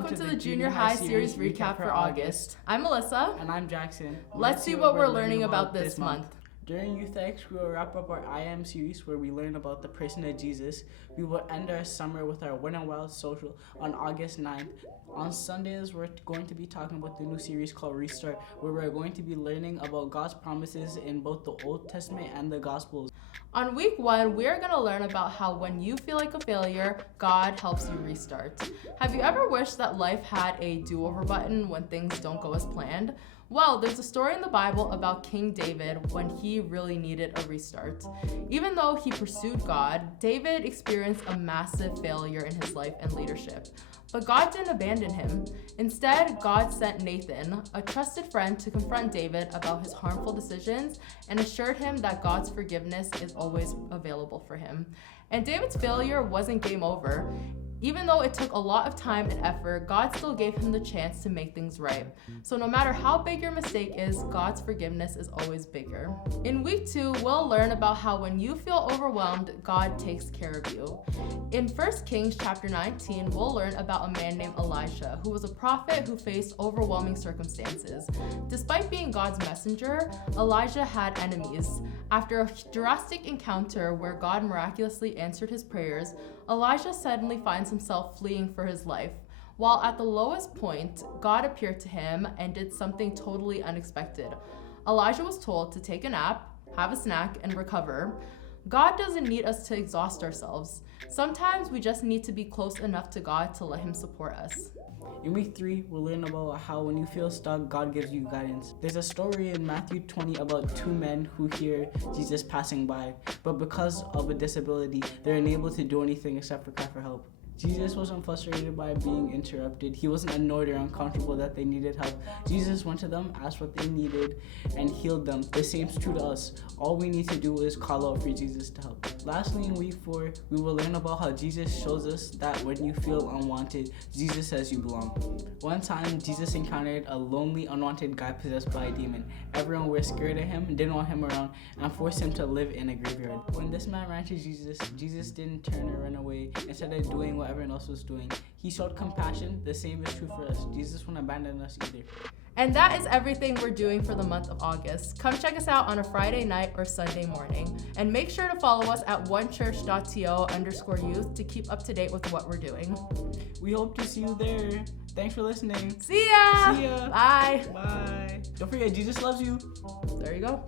welcome to the Junior High Series recap for August. I'm Melissa. And I'm Jaxon. Let's see what we're learning about this month. During Youth X, we will wrap up our I Am series where we learn about the person of Jesus. We will end our summer with our Win and Wild social on August 9th. On Sundays, we're going to be talking about the new series called Restart, where we're going to be learning about God's promises in both the Old Testament and the Gospels. On week 1, we are going to learn about how when you feel like a failure, God helps you restart. Have you ever wished that life had a do-over button when things don't go as planned? Well, there's a story in the Bible about King David when he really needed a restart. Even though he pursued God, David experienced a massive failure in his life and leadership. But God didn't abandon him. Instead, God sent Nathan, a trusted friend, to confront David about his harmful decisions and assured him that God's forgiveness is always available for him. And David's failure wasn't game over. Even though it took a lot of time and effort, God still gave him the chance to make things right. So no matter how big your mistake is, God's forgiveness is always bigger. In week 2, we'll learn about how when you feel overwhelmed, God takes care of you. In 1 Kings chapter 19, we'll learn about a man named Elijah, who was a prophet who faced overwhelming circumstances. Despite being God's messenger, Elijah had enemies. After a drastic encounter where God miraculously answered his prayers, Elijah suddenly finds himself fleeing for his life. While at the lowest point, God appeared to him and did something totally unexpected. Elijah was told to take a nap, have a snack, and recover. God doesn't need us to exhaust ourselves. Sometimes we just need to be close enough to God to let him support us. In week 3, we'll learn about how when you feel stuck, God gives you guidance. There's a story in Matthew 20 about 2 men who hear Jesus passing by, but because of a disability, they're unable to do anything except for cry for help. Jesus wasn't frustrated by being interrupted. He wasn't annoyed or uncomfortable that they needed help. Jesus went to them, asked what they needed, and healed them. The same's true to us. All we need to do is call out for Jesus to help. Lastly, in week 4, we will learn about how Jesus shows us that when you feel unwanted, Jesus says you belong. One time, Jesus encountered a lonely, unwanted guy possessed by a demon. Everyone was scared of him, didn't want him around, and forced him to live in a graveyard. When this man ran to Jesus, Jesus didn't turn or run away. Instead of doing what everyone else was doing, he showed compassion. The same is true for us. Jesus won't abandon us either. And that is everything we're doing for the month of August. Come check us out on a Friday night or Sunday morning. And make sure to follow us at onechurch.to_youth to keep up to date with what we're doing. We hope to see you there. Thanks for listening. See ya! See ya. Bye! Bye. Don't forget, Jesus loves you. There you go.